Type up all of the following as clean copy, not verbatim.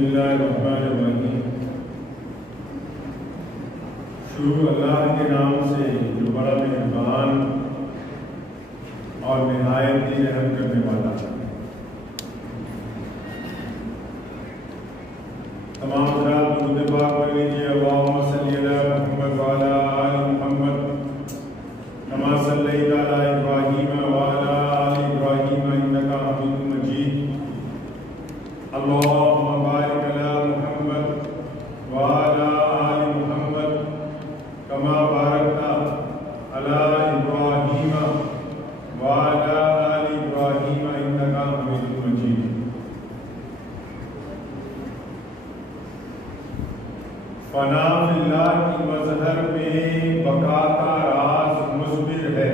اللہ الرحمن الرحیم۔ شروع اللہ کے نام سے جو بڑا مہربان اور نہایت ہی رحم کرنے والا ہے۔ تمام حضرات درود پاک پڑھ لیجیے۔ اللہم صلی علی محمد وعلی آل محمد کما صلیت علی ابراہیم وعلی آل ابراہیم انک حمید مجید۔ اللہم بارک علی محمد وعلی آل محمد کما بارکت علی ابراہیم وعلی آل ابراہیم انک حمید مجید۔ فنا فی اللہ کی مظہر میں بقا کا راز مثبر ہے۔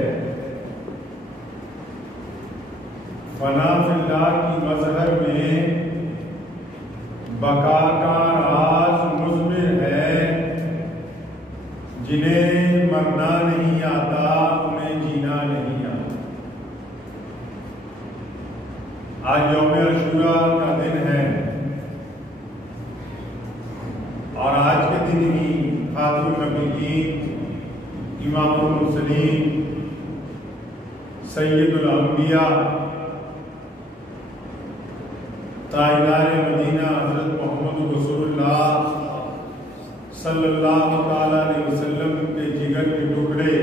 فنا فی اللہ کی مظہر میں بقا کا راز مثبر ہے۔ جنہیں مرنا نہیں آتا انہیں جینا نہیں آتا۔ آج یوم عاشوراء کا دن ہے اور آج کے دن ہی خاتم النبیین امام المرسلین سید الانبیاء تاجدار مدینہ حضرت محمد رسول اللہ صلی اللہ تعالی علیہ وسلم کے جگر کے ٹکڑے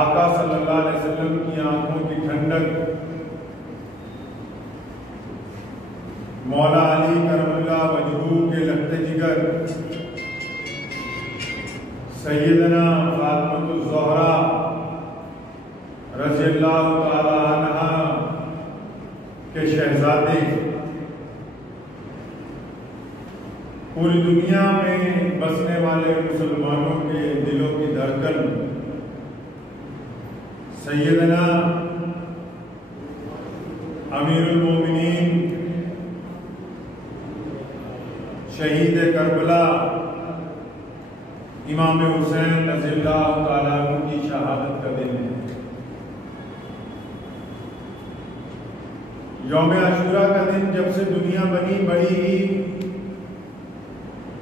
آقا صلی اللہ علیہ وسلم کی آنکھوں کی ٹھنڈک مولا علی کرم اللہ وجہہ کے لگتے جگر سیدنا فاطمہ الزہرا رضی اللہ تعالی عنہا کے شہزادے پوری دنیا میں بسنے والے مسلمانوں کے دلوں کی دھڑکن سیدنا امیر المومنین شہید کربلا امام حسین رضی اللہ تعالیٰ عنہ کی شہادت کا دن ہے۔ یوم عاشوراء کا دن جب سے دنیا بنی بڑی ہی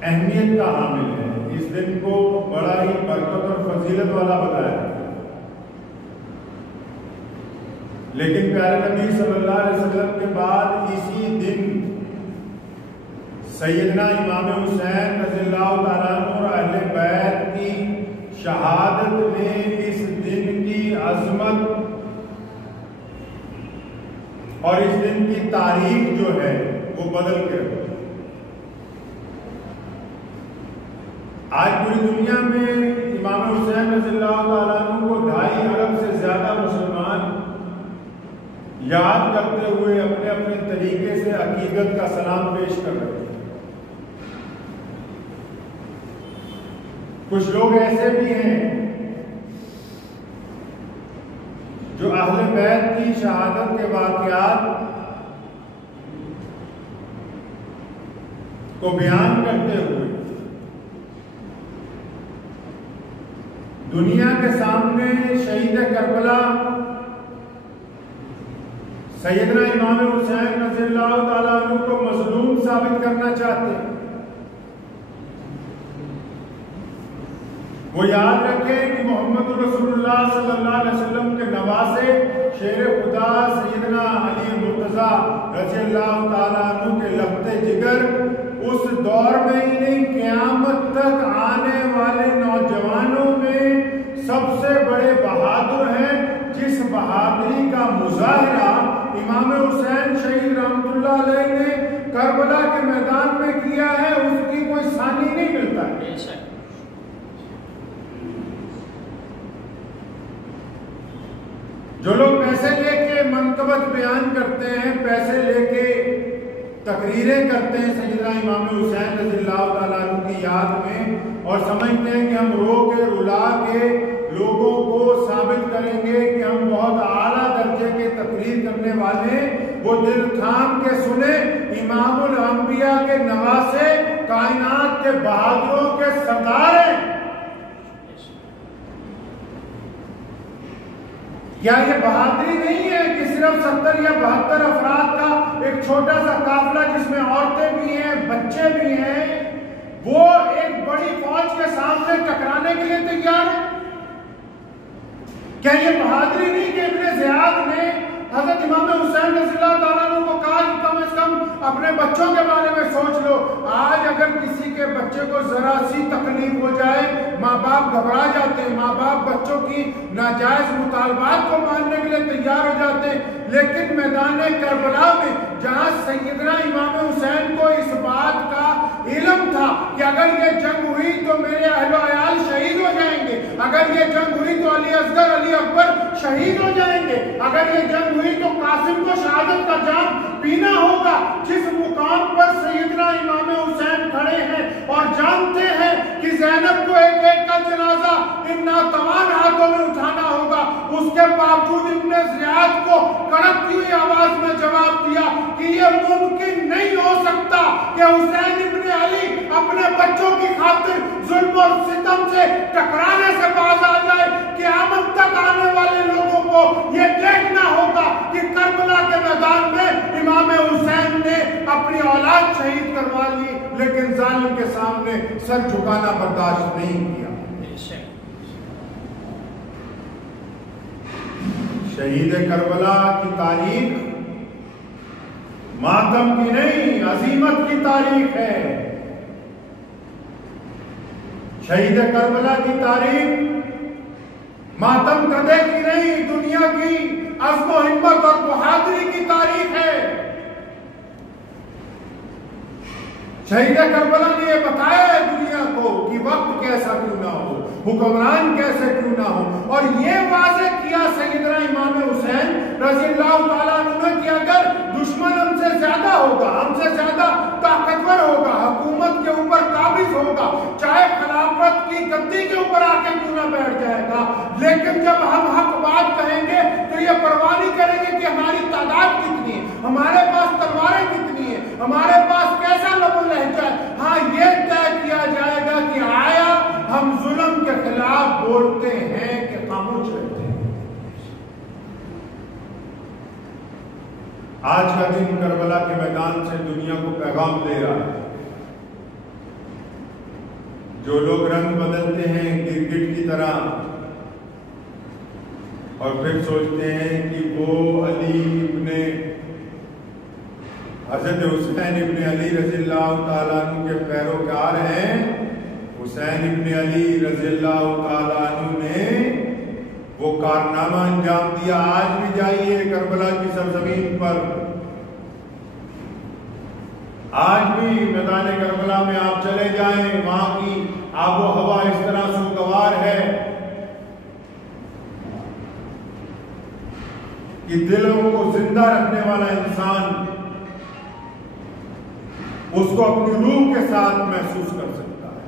اہمیت کا حامل ہے۔ اس دن کو بڑا ہی برکت اور فضیلت والا بتایا ہے، لیکن پیارے نبی صلی اللہ علیہ وسلم کے بعد اسی دن سیدنا امام حسین رضی اللہ تعالیٰ عنہ اور اہل بیت کی شہادت نے اس دن کی عظمت اور اس دن کی تاریخ جو ہے وہ بدل کے رکھی۔ آج پوری دنیا میں امام حسین رضی اللہ تعالیٰ عنہ کو 2.5 ارب سے زیادہ مسلمان یاد کرتے ہوئے اپنے اپنے طریقے سے عقیدت کا سلام پیش کر رہے ہیں۔ کچھ لوگ ایسے بھی ہیں جو اہل بیت کی شہادت کے واقعات کو بیان کرتے ہوئے دنیا کے سامنے شہید کربلا سیدنا امام حسین رضی اللہ تعالیٰ عنہ کو مظلوم ثابت کرنا چاہتے ہیں۔ وہ یاد رکھیں کہ محمد رسول اللہ صلی اللہ علیہ وسلم کے نواسے شیر خدا سیدنا علی مرتضیٰ رضی اللہ تعالیٰ عنہ کے لگتے جگر اس دور میں ہی نہیں قیامت تک آنے والے نوجوانوں میں سب سے بڑے بہادر ہیں، جس بہادری کا مظاہرہ امام حسین شہید رحمت اللہ علیہ نے کربلا کے میدان میں کیا ہے، اس کی کوئی ثانی نہیں ملتا ہے۔ جو لوگ پیسے لے کے منقبت بیان کرتے ہیں، پیسے لے کے تقریریں کرتے ہیں سیدنا امام حسین رضی اللہ تعالیٰ عنہ کی یاد میں اور سمجھتے ہیں کہ ہم رو کے رلا کے لوگوں کو ثابت کریں گے کہ ہم بہت اعلیٰ درجے کے تقریر کرنے والے، وہ دل تھام کے سنیں امام الانبیاء کے نواسے کائنات کے بہادروں کے سردار ہیں۔ کیا یہ بہادری نہیں ہے کہ صرف 70 یا 72 افراد کا ایک چھوٹا سا قافلہ جس میں عورتیں بھی ہیں بچے بھی ہیں وہ ایک بڑی فوج کے سامنے ٹکرانے کے لیے تیار ہے؟ کیا یہ بہادری نہیں کہ ابن زیاد نے حضرت امام حسین رضی اللہ تعالیٰ عنہ کو کہا کہ کم از کم اپنے بچوں کے بارے میں سوچ لو. آج اگر کسی کے بچے کو ذرا سی تکلیف ہو جائے ماں باپ گھبرا جاتے ہیں, ماں باپ بچوں کی ناجائز مطالبات کو ماننے کے لیے تیار ہو جاتے ہیں. لیکن میدان کربلا میں جہاں سیدنا امام حسین کو اس بات کا علم تھا کہ اگر یہ جنگ ہوئی تو میرے اہل و عیال شہید ہو جائیں گے, اگر یہ جنگ ہوئی تو علی اصغر علی اکبر شہید ہو جائیں گے, اگر یہ جنگ ہوئی تو قاسم کو شہادت کا جام پینا ہوگا, جس مقام پر سیدنا امام حسین کھڑے ہیں اور جانتے ہیں کہ زینب کو ایک ایک کا جنازہ ان ناتوان ہاتھوں میں اٹھانا ہوگا, اس کے باوجود ابن زیاد کو کڑکتی ہوئی آواز میں جواب دیا کہ یہ ممکن نہیں ہو سکتا کہ حسین ابن علی اپنے بچوں کی خاطر ظلم اور ستم سے ٹکرانے سے باز آ جائے. قیامت تک آنے والے لوگوں کو یہ دیکھنا ہوگا کہ کربلا کے میدان میں امام حسین نے اپنی اولاد شہید کروا لی لیکن ظالم کے سامنے سر جھکانا برداشت نہیں کیا. شہید کربلا کی تاریخ ماتم کی نہیں عظیمت کی تاریخ ہے. شہید کربلا کی تاریخ ماتم کدے کی نہیں دنیا کی عزم و ہمت اور بہادری کی تاریخ ہے. شہید کربلا نے یہ بتایا ہے دنیا کو کہ وقت کیسا کیوں نہ ہو, حکمران کیسے کیوں نہ ہو, اور یہ واضح کیا سیدنا امام حسین رضی اللہ تعالیٰ عنہ نے کہ اگر دشمن ہم سے زیادہ ہوگا, ہم سے زیادہ طاقتور ہوگا, حکومت کے اوپر قابض ہوگا, چاہے خلافت کی گدی کے اوپر آ کے کیوں نہ بیٹھ جائے گا, لیکن جب ہم حق بات کہیں گے تو یہ پرواہ نہیں کریں گے کہ ہماری تعداد کتنی ہے, ہمارے پاس تلواریں کتنی ہیں, ہمارے پاس کیسا لب و لہجہ ہے. ہاں یہ طے کیا جائے گا کہ آیا ہم ظلم کے خلاف بولتے ہیں کہ خاموش رہتے ہیں. آج کا دن کربلا کے میدان سے دنیا کو پیغام دے رہا ہے. جو لوگ رنگ بدلتے ہیں گرگٹ کی طرح اور پھر سوچتے ہیں کہ وہ علی ابن حضرت حسین ابن علی رضی اللہ تعالیٰ عنہ کے پیروکار ہیں, حسین ابن علی رضی اللہ تعالیٰ عنہ نے وہ کارنامہ انجام دیا. آج بھی جائیے کربلا کی سرزمین پر, آج بھی میدان کربلا میں آپ چلے جائیں, وہاں کی آب و ہوا اس طرح سوگوار ہے کہ دلوں کو زندہ رکھنے والا انسان اس کو اپنی روح کے ساتھ محسوس کر سکتا ہے.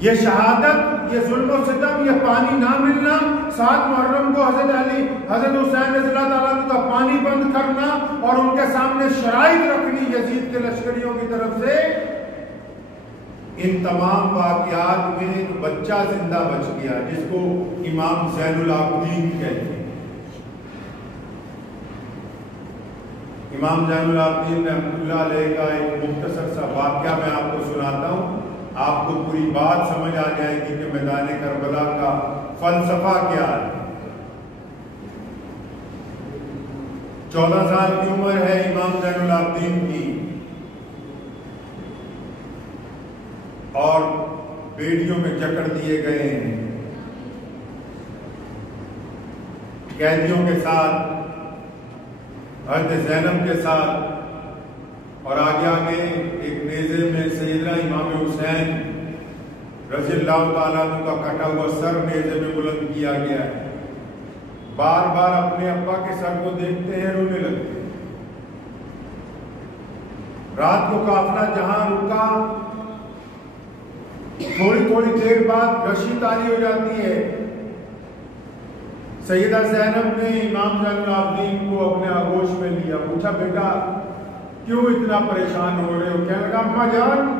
یہ شہادت, یہ ظلم و ستم, یہ پانی نہ ملنا, 7 محرم کو حضرت حسین رضی اللہ تعالیٰ عنہ کا پانی بند کرنا اور ان کے سامنے شرائط رکھنی یزید کے لشکریوں کی طرف سے, ان تمام واقعات میں ایک بچہ زندہ بچ گیا جس کو امام زین العابدین کہتے ہیں. امام زین العابدین رحمۃ اللہ علیہ کا ایک مختصر سا واقعہ میں آپ کو سناتا ہوں, آپ کو پوری بات سمجھ آ جائے گی کہ میدان کربلا کا فلسفہ کیا ہے. 14 سال کی عمر ہے امام زین العابدین کی اور بیڑیوں میں جکڑ دیے گئے ہیں, قیدیوں کے ساتھ, حضرت زینب کے ساتھ, اور آگے آگے ایک نیزے میں سیدنا امام حسین رضی اللہ تعالیٰ عنہ کا کٹا ہوا سر نیزے میں بلند کیا گیا ہے. بار بار اپنے ابا کے سر کو دیکھتے ہیں, رونے لگتے ہیں. رات کو قافلہ جہاں رکا تھوڑی تھوڑی دیر بعد گشت تاری ہو جاتی ہے. سیدہ زینب نے امام زین العابدین کو اپنے آغوش میں لیا, پوچھا بیٹا کیوں اتنا پریشان ہو رہے ہو؟ کہنے لگا اماں جان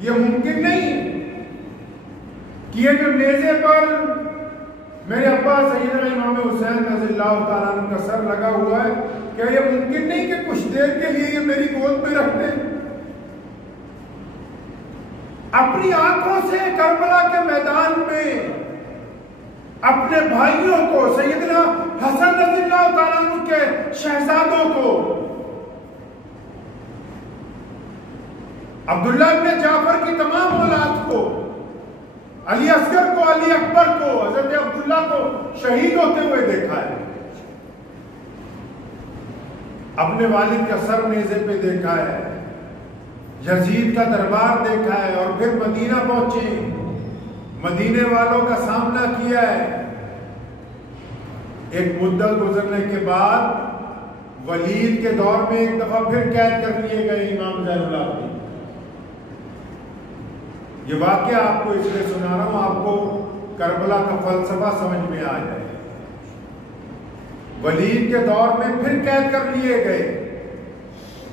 یہ ممکن نہیں کہ یہ جو نیزے پر میرے ابا سیدنا امام حسین رضی اللہ تعالیٰ عنہ کا سر لگا ہوا ہے، کیا یہ ممکن نہیں کہ کچھ دیر کے لیے یہ میری گود میں رکھ دیں؟ اپنی آنکھوں سے کربلا کے میدان میں اپنے بھائیوں کو، سیدنا حسن رضی اللہ تعالیٰ عنہ کے شہزادوں کو، عبداللہ ابن جعفر کی تمام اولاد کو، علی اصغر کو، علی اکبر کو، حضرت عبداللہ کو شہید ہوتے ہوئے دیکھا ہے، اپنے والد کا سر نیزے پہ دیکھا ہے، یزید کا دربار دیکھا ہے، اور پھر مدینہ پہنچے، مدینے والوں کا سامنا کیا ہے۔ ایک مدت گزرنے کے بعد ولید کے دور میں ایک دفعہ پھر قید کر لیے گئے امام زین العابدین۔ یہ واقعہ آپ کو اس لیے سنا رہا ہوں، آپ کو کربلا کا فلسفہ سمجھ میں آ جائے۔ ولید کے دور میں پھر قید کر لیے گئے،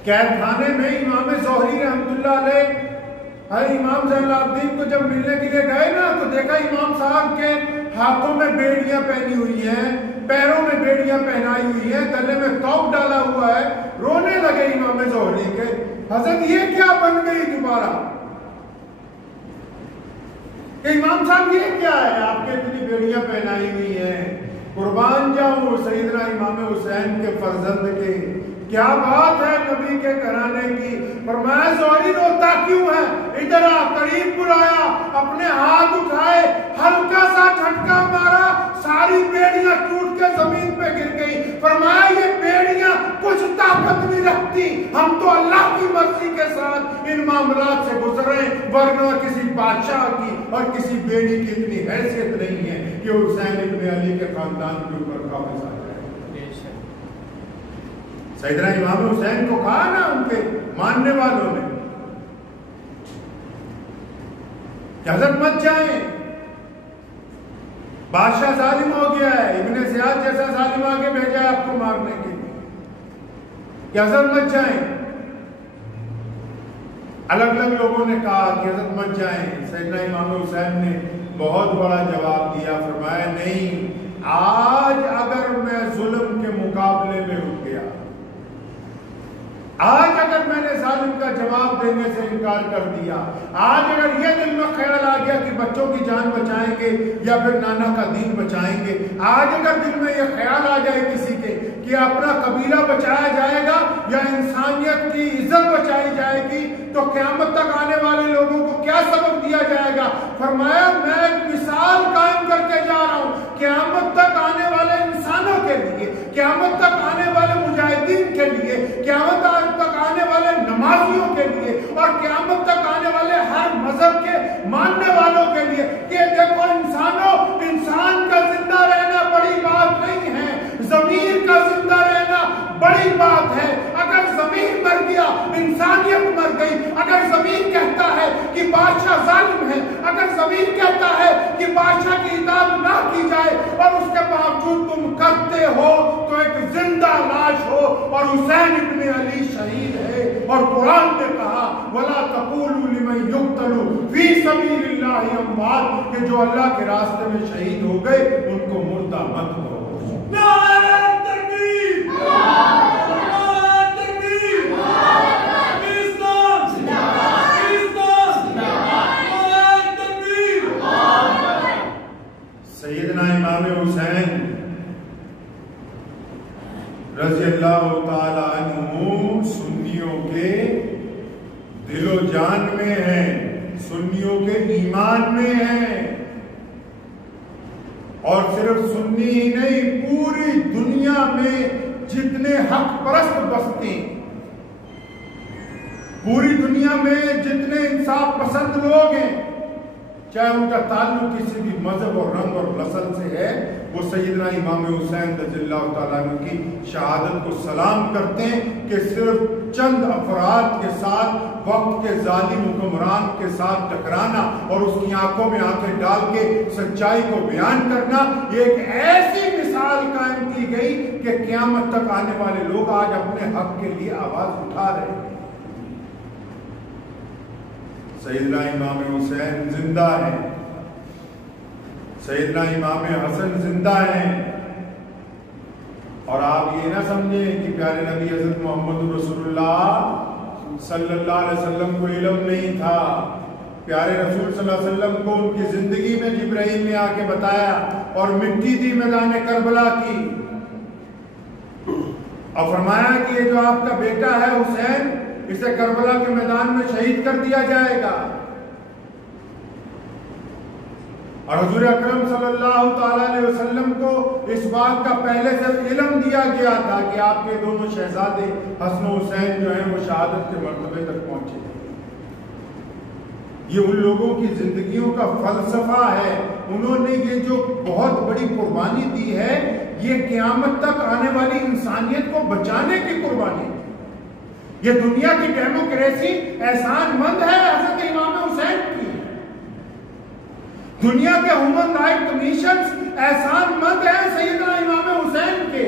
قید خانے میں امام زہری رحمۃ اللہ علیہ امام زین العابدین کو جب ملنے کے لیے گئے نا، تو دیکھا امام صاحب کے ہاتھوں میں بیڑیاں پہنی ہوئی ہیں، پیروں میں بیڑیاں پہنائی ہوئی ہیں، گلے میں توق ڈالا ہوا ہے۔ رونے لگے امام زہری کے، حضرت یہ کیا بن گئی دوبارہ کہ امام صاحب یہ کیا ہے، آپ کے اتنی بیڑیاں پہنائی ہوئی ہیں؟ قربان جاؤں سیدنا امام حسین کے فرزند کے، کیا بات ہے نبی کے گھرانے کی۔ فرمایا زہری روتا کیوں ہے؟ ادھر آ، قریب بلایا، اپنے ہاتھ اٹھائے، ہلکا سا جھٹکا مارا، ساری بیڑیاں ٹوٹ کے زمین پہ گر گئی۔ فرمایا یہ بیڑیاں کچھ طاقت نہیں رکھتی، ہم تو اللہ کی مرضی کے ساتھ ان معاملات سے گزرے، ورنہ کسی بادشاہ کی اور کسی بیڑی کی اتنی حیثیت نہیں ہے کہ حسین ابن علی کے خاندان کے اوپر قابض آ جائے۔ سیدنا امام حسین کو کہا نا ان کے ماننے والوں نے کہ حضرت مت جائیں، بادشاہ ظالم ہو گیا ہے، ابن زیاد جیسا ظالم آگے بھیجا ہے آپ کو مارنے کے لیے، کہ حضرت مت جائیں۔ الگ الگ لوگوں نے کہا کہ حضرت مت جائیں۔ سیدنا امام حسین نے بہت بڑا جواب دیا، فرمایا نہیں، آج اگر میں ظلم کے مقابلے میں رک گیا، آج اگر میں نے ظالم کا جواب دینے سے انکار کر دیا، آج اگر یہ دل میں خیال آ گیا کہ بچوں کی جان بچائیں گے یا پھر نانا کا دین بچائیں گے، آج اگر دل میں یہ خیال آ جائے کسی کے کہ اپنا قبیلہ بچایا جائے گا یا انسانیت کی عزت بچائی جائے گی، تو قیامت تک آنے والے لوگوں کو کیا سبق دیا جائے گا؟ فرمایا میں ایک مثال قائم کر کے جا رہا ہوں، قیامت تک آنے والے انسانوں کے لیے، قیامت تک آنے والے مجاہدین کے لیے، قیامت تک آنے والے نمازیوں کے لیے، اور قیامت تک آنے والے ہر مذہب کے ماننے والوں کے لیے کہ دیکھو انسانوں، انسان کا زندہ رہنا بڑی بات نہیں ہے، ضمیر کا زندہ رہنا بڑی بات ہے۔ اگر ضمیر مر گیا انسانیت مر گئی۔ اگر ضمیر کہتا ہے کہ بادشاہ ظالم ہے، اگر ضمیر کہتا ہے کہ بادشاہ کی اطاعت نہ کی جائے اور اس کے باوجود تم کرتے ہو، تو ایک زندہ لاش ہو، اور حسین ابن علی شہید ہے، اور قرآن نے کہا وَلَا تَقُولُوا لِمَنْ يُقْتَلُ فِي سَبِيلِ اللَّهِ أَمْوَاتٌ، کہ جو اللہ کے راستے میں شہید ہو گئے ان کو مردہ مت کرو۔ نعرہ تکبیر، نعرہ تکبیر، اسلام زندہ باد، اسلام زندہ باد، نعرہ تکبیر۔ سیدنا امام حسین رضی اللہ تعالی عنہ سنیوں کے دل و جان میں ہیں، سنیوں کے ایمان میں ہیں، اور صرف سنی ہی نہیں، پوری دنیا میں جتنے حق پرست بستے، پوری دنیا میں جتنے انصاف پسند لوگ ہیں، چاہے ان کا تعلق کسی بھی مذہب اور رنگ اور نسل سے ہے، وہ سیدنا امام حسین رضی اللہ تعالیٰ عنہ کی شہادت کو سلام کرتے ہیں کہ صرف چند افراد کے ساتھ وقت کے ظالم حکمران کے ساتھ ٹکرانا اور اس کی آنکھوں میں آنکھیں ڈال کے سچائی کو بیان کرنا، یہ ایک ایسی مثال قائم کی گئی کہ قیامت تک آنے والے لوگ آج اپنے حق کے لیے آواز اٹھا رہے ہیں۔ سیدنا امام حسین زندہ ہیں، سیدنا امام حسن زندہ ہیں، اور آپ یہ نہ سمجھیں کہ پیارے نبی حضرت محمد رسول اللہ صلی اللہ علیہ وسلم کو علم نہیں تھا۔ پیارے رسول صلی اللہ علیہ وسلم کو ان کی زندگی میں جبرائیل نے آ کے بتایا اور مٹی دی میدان کربلا کی، اور فرمایا کہ یہ جو آپ کا بیٹا ہے حسین، اسے کربلا کے میدان میں شہید کر دیا جائے گا۔ اور حضور اکرم صلی اللہ تعالی علیہ وسلم کو اس بات کا پہلے سے علم دیا گیا تھا کہ آپ کے دونوں شہزادے حسن و حسین جو ہیں وہ شہادت کے مرتبے تک پہنچے۔ یہ ان لوگوں کی زندگیوں کا فلسفہ ہے، انہوں نے یہ جو بہت بڑی قربانی دی ہے، یہ قیامت تک آنے والی انسانیت کو بچانے کی قربانی ہے۔ یہ دنیا کی ڈیموکریسی احسان مند ہے حضرت امام حسین کی، دنیا کے ہیومن رائٹ کمیشنز احسان مند ہیں سیدنا امام حسین کے،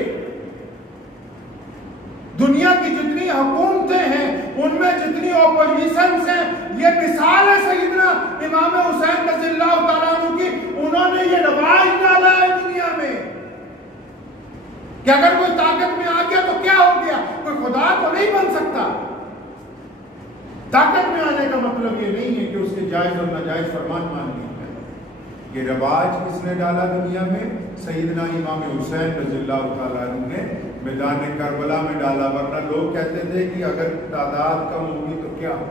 دنیا کی جتنی حکومتیں ہیں ان میں جتنی اپوزیشنز ہیں، یہ مثال ہے سیدنا امام حسین رضی اللہ تعالیٰ عنہ کی۔ انہوں نے یہ رواج ڈالا ہے دنیا میں کہ اگر کوئی طاقت میں آ گیا تو کیا ہو گیا، کوئی خدا تو نہیں بن سکتا۔ طاقت میں آنے کا مطلب یہ نہیں ہے کہ اس کے جائز اور ناجائز فرمان مان لیا۔ یہ رواج کس نے ڈالا دنیا میں؟ سیدنا امام حسین رضی اللہ تعالیٰ عنہ نے میدان کربلا میں ڈالا، ورنہ لوگ کہتے تھے کہ اگر تعداد کم ہوگی تو کیا ہو،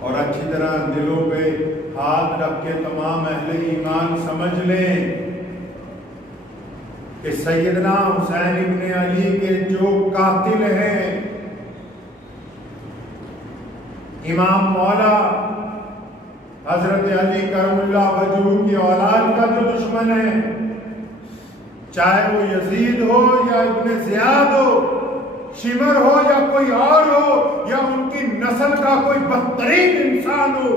اور اچھی طرح دلوں پہ ہاتھ رکھ کے تمام اہل ایمان سمجھ لیں کہ سیدنا حسین ابن علی کے جو قاتل ہیں، امام مولا حضرت علی کرم اللہ وجہہ کی اولاد کا جو دشمن ہے، چاہے وہ یزید ہو یا ابن زیاد ہو، شمر ہو یا کوئی اور ہو، یا ان کی نسل کا کوئی بدترین انسان ہو،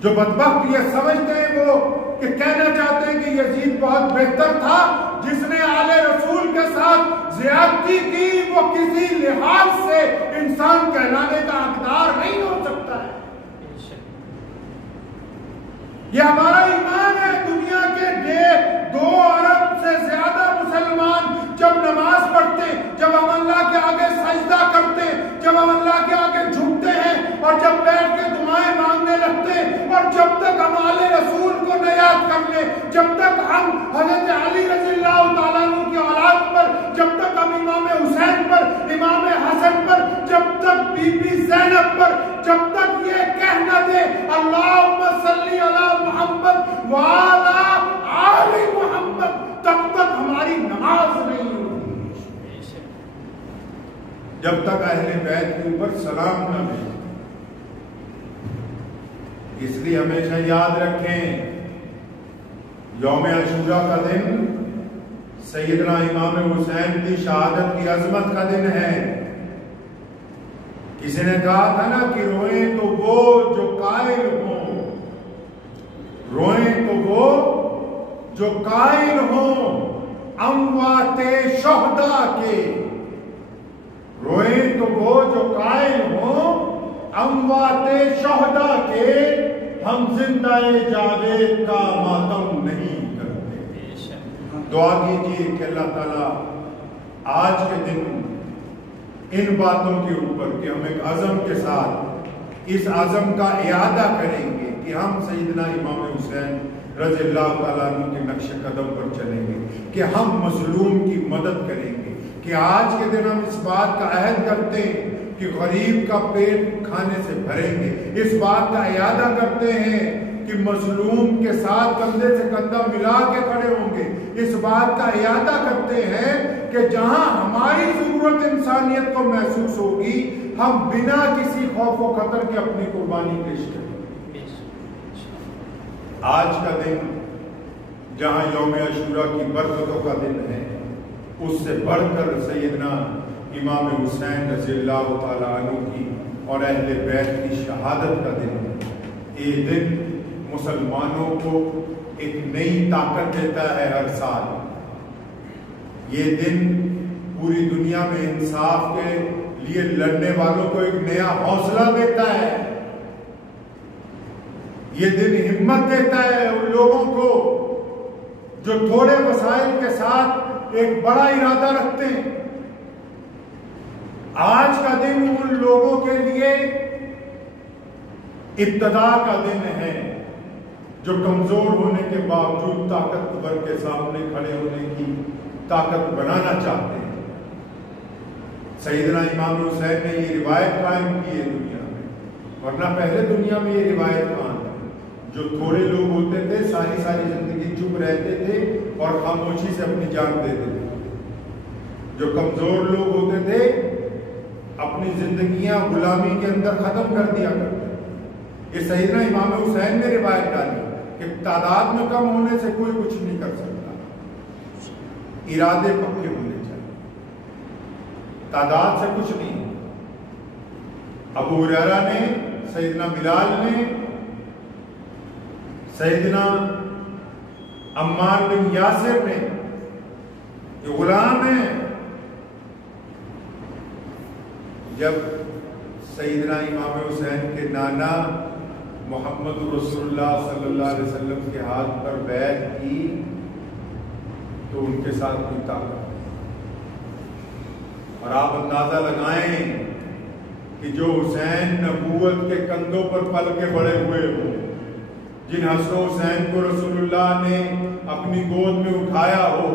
جو بدبخت یہ سمجھتے ہیں وہ کہ کہنا چاہتے ہیں کہ یزید بہت بہتر تھا، جس نے آل رسول کے ساتھ زیادتی کی، وہ کسی لحاظ سے انسان کہلانے کا حقدار نہیں ہو سکتا ہے۔ یہ ہمارا ایمان ہے۔ دنیا کے 2 ارب سے زیادہ مسلمان جب نماز پڑھتے، جب ہم اللہ کے آگے سجدہ کرتے، جب ہم اللہ کے آگے جھکتے ہیں، اور جب بیٹھ کے دعائیں مانگنے لگتے، اور جب تک ہم آل رسول کو نہ یاد کر لیں، جب تک ہم حضرت علی رضی اللہ تعالیٰ عنہ کی اولاد پر، جب تک ہم امام حسین پر، امام حسن پر، جب تک بی بی زینب پر، جب تک یہ کہہ نہ دے اللہم صلی علی محمد وعلی آل محمد، تب تک ہماری نماز نہیں ہوگی، جب تک اہل بیت کے اوپر سلام نہ بھیجیں۔ اس لیے ہمیشہ یاد رکھیں، یوم عاشورہ کا دن سیدنا امام حسین کی شہادت کی عظمت کا دن ہے۔ کسی نے کہا تھا نا کہ روئیں تو وہ جو قائل ہوں، روئیں تو وہ جو قائل ہوں اموات شہداء کے، روئیں تو وہ جو قائل ہوں اموات شہداء کے، ہم زندہ جاوید کا ماتم نہیں کرتے۔ دعا کیجیے کہ اللہ تعالیٰ آج کے دن ان باتوں کے اوپر کہ ہم ایک عزم کے ساتھ اس عزم کا اعادہ کریں گے کہ ہم سیدنا امام حسین رضی اللہ تعالیٰ عنہ کے نقش قدم پر چلیں گے، کہ ہم مظلوم کی مدد کریں گے، کہ آج کے دن ہم اس بات کا عہد کرتے ہیں کہ غریب کا پیٹ کھانے سے بھریں گے، اس بات کا اعادہ کرتے ہیں کہ مظلوم کے ساتھ کندھے سے کندھا ملا کے کھڑے ہوں گے، اس بات کا اعادہ کرتے ہیں کہ جہاں ہماری ضرورت انسانیت کو محسوس ہوگی، ہم بنا کسی خوف و خطر کے اپنی قربانی پیش کریں گے۔ آج کا دن جہاں یوم عاشورہ کی برکتوں کا دن ہے، اس سے بڑھ کر سیدنا امام حسین رضی اللہ تعالیٰ عنہ کی اور اہل بیت کی شہادت کا دن ہے۔ یہ دن مسلمانوں کو ایک نئی طاقت دیتا ہے ہر سال۔ یہ دن پوری دنیا میں انصاف کے لیے لڑنے والوں کو ایک نیا حوصلہ دیتا ہے۔ یہ دن ہمت دیتا ہے ان لوگوں کو جو تھوڑے وسائل کے ساتھ ایک بڑا ارادہ رکھتے ہیں۔ آج کا دن ان لوگوں کے لیے ابتدا کا دن ہے جو کمزور ہونے کے باوجود طاقتور کے سامنے کھڑے ہونے کی طاقت بنانا چاہتے ہیں۔ سیدنا امام حسین نے یہ روایت قائم کی ہے دنیا میں، ورنہ پہلے دنیا میں یہ روایت کہاں تھی؟ جو تھوڑے لوگ ہوتے تھے ساری زندگی چپ رہتے تھے اور خاموشی سے اپنی جان دیتے تھے۔ جو کمزور لوگ ہوتے تھے اپنی زندگیاں غلامی کے اندر ختم کر دیا کرتے تھے۔ یہ سیدنا امام حسین نے روایت ڈالی کہ تعداد میں کم ہونے سے کوئی کچھ نہیں کر سکتا، ارادے پکے ہونے چاہیے، تعداد سے کچھ نہیں۔ ابو ہریرہ نے، سیدنا بلال نے، سیدنا عمار بن یاسر نے، یہ غلام ہیں، جب سیدنا امام حسین کے نانا محمد رسول اللہ صلی اللہ علیہ وسلم کے ہاتھ پر بیعت کی تو ان کے ساتھ کوئی طاقت نہیں۔ اور آپ اندازہ لگائیں کہ جو حسین نبوت کے کندھوں پر پل کے بڑے ہوئے ہوں، جن حسن حسین کو رسول اللہ نے اپنی گود میں اٹھایا ہو،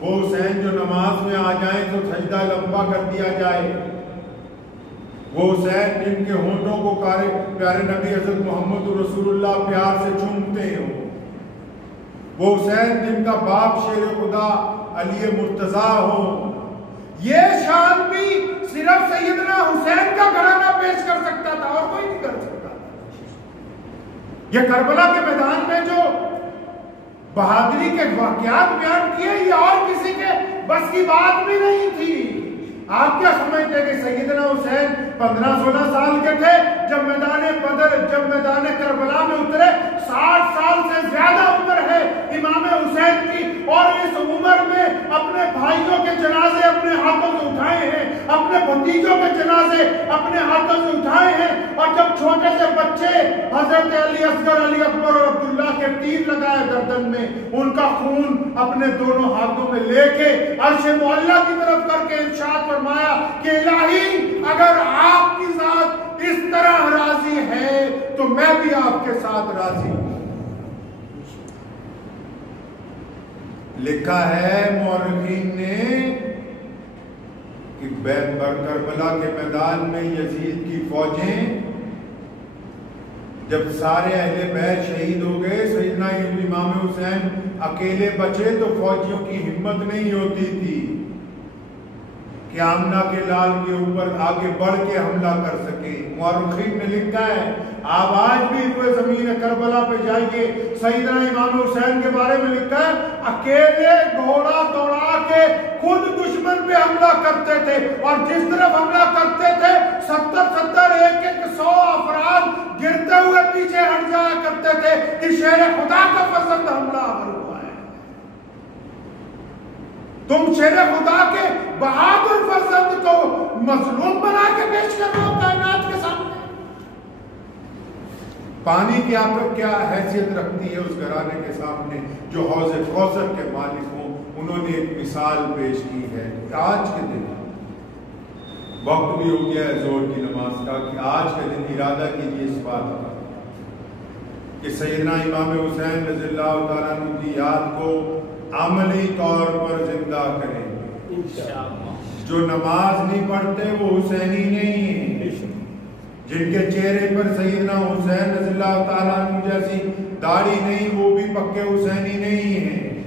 وہ حسین جو نماز میں آ جائیں تو سجدہ لمبا کر دیا جائے، وہ حسین جن کے ہونٹوں کو پیارے نبی حضرت محمد رسول اللہ پیار سے چومتے ہوں، وہ حسین جن کا باپ شیر خدا علی مرتضیٰ ہو، یہ شان بھی صرف سیدنا حسین کا گھرانہ پیش کر سکتا تھا اور کوئی نہیں کر سکتا۔ یہ کربلا کے میدان میں جو بہادری کے واقعات بیان کیے، یہ اور کسی کے بس کی بات بھی نہیں تھی۔ آپ کیا سمجھتے کہ سیدنا حسین 15-16 سال کے تھے جب میدان بدر، جب میدان کربلا میں اترے؟ 60 سال سے زیادہ عمر ہے امام حسین کی، اور اس عمر میں اپنے بھائیوں کے جنازے اپنے ہاتھوں سے اٹھائے ہیں، اپنے بھتیجوں کے جنازے اپنے ہاتھوں سے اٹھائے ہیں، اور جب چھوٹے سے بچے حضرت علی اصغر، علی اکبر اور عبداللہ کے تیر لگائے گردن میں، ان کا خون اپنے دونوں ہاتھوں میں لے کے عرش معلیٰ کی طرف کر کے ارشاد فرمایا کہ الہی اگر آپ کی ذات اس طرح راضی ہے تو میں بھی آپ کے ساتھ راضی ہوں۔ لکھا ہے مورخین نے کہ کربلا کے میدان میں یزید کی فوجیں جب سارے اہل بیت شہید ہو گئے، سیدنا امام حسین اکیلے بچے تو فوجیوں کی ہمت نہیں ہوتی تھی کہ آمنہ کے لال کے اوپر آگے بڑھ کے حملہ کر سکے۔ مورخین نے لکھا ہے، آپ آج بھی کوئی زمین کربلا پہ جائیے، سیدنا امام حسین کے بارے میں لکھا ہے اکیلے گھوڑا دوڑا کے خود دشمن پہ حملہ کرتے تھے، اور جس طرف حملہ کرتے تھے 70 100 افراد گرتے ہوئے پیچھے ہٹ جایا کرتے تھے کہ شیر خدا کا فرزند حملہ آور ہوا ہے۔ تم شیر خدا کے بہادر فرزند کو مظلوم بنا کے پیش کر رہے ہو کائنات کے سامنے۔ پانی کی آخر کیا حیثیت رکھتی ہے اس گھرانے کے سامنے جو حوض کوثر کے مالک ہوں؟ انہوں نے ایک مثال پیش کی ہے۔ آج کے دن وقت بھی ہو گیا ہے زور کی نماز کا کہ آج کے دن ارادہ کیجیے اس بات کا کہ سیدنا امام حسین رضی اللہ تعالیٰ عنہ کی یاد کو عملی طور پر زندہ کریں گے۔ جو نماز نہیں پڑھتے وہ حسینی نہیں ہیں، جن کے چہرے پر سیدنا حسین رضی اللہ تعالیٰ عنہ جیسی داڑھی نہیں وہ بھی پکے حسینی نہیں ہیں،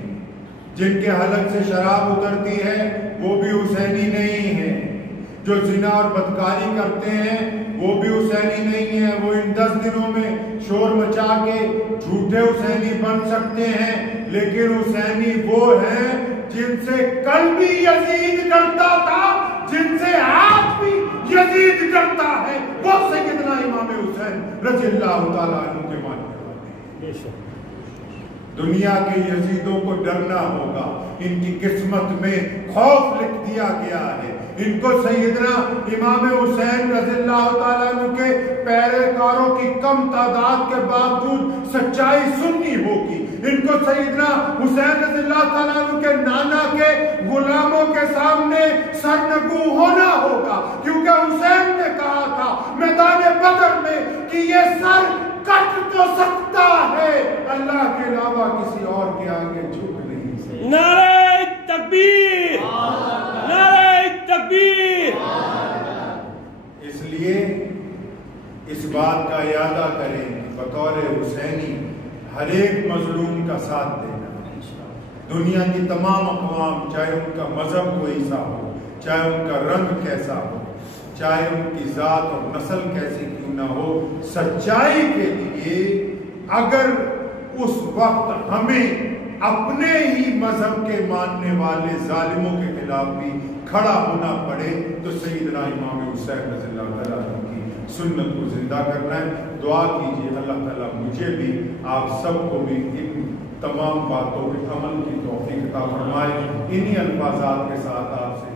جن کے حلق سے شراب اترتی ہے وہ بھی حسینی نہیں ہیں، جو زنا اور بدکاری کرتے ہیں وہ بھی حسینی نہیں ہیں۔ وہ ان 10 دنوں میں شور مچا کے جھوٹے حسینی بن سکتے ہیں، لیکن حسینی وہ ہیں جن سے کل بھی یزید ڈرتا تھا، جن سے آج بھی یزید ڈرتا ہے، وہ سیدنا امام حسین رضی اللہ تعالیٰ عنہ کے ماننے والے ہیں۔ دنیا کے یزیدوں کو ڈرنا ہوگا، ان کی قسمت میں خوف لکھ دیا گیا ہے۔ ان کو سیدنا امام حسین رضی اللہ تعالیٰ عنہ کے پیروکاروں کی کم تعداد کے باوجود سچائی سننی ہوگی، ان کو سیدنا حسین رضی اللہ تعالیٰ عنہ کے نانا کے غلاموں کے سامنے سرنگو ہونا ہوگا، کیونکہ حسین نے کہا تھا میدان بدر میں کہ یہ سر کٹ تو سکتا ہے، اللہ کے علاوہ کسی اور کے آگے جھک نہیں سکتا۔ نعرہ تکبیر، نعرہ تکبیر۔ اس لیے اس بات کا اعادہ کریں کہ بطور حسینی ہر ایک مظلوم کا ساتھ دینا، دنیا کی تمام اقوام، چاہے ان کا مذہب کوئی سا ہو، چاہے ان کا رنگ کیسا ہو، چاہے ان کی ذات اور نسل کیسی کیوں نہ ہو، سچائی کے لیے اگر اس وقت ہمیں اپنے ہی مذہب کے ماننے والے ظالموں کے خلاف بھی کھڑا ہونا پڑے تو سیدنا امام حسین رضی اللہ تعالیٰ عنہ کی سنت کو زندہ کرنا ہے۔ دعا کیجیے اللہ تعالیٰ مجھے بھی آپ سب کو بھی ان تمام باتوں پہ عمل کی توفیق عطا فرمائے۔ انہی الفاظات کے ساتھ آپ سے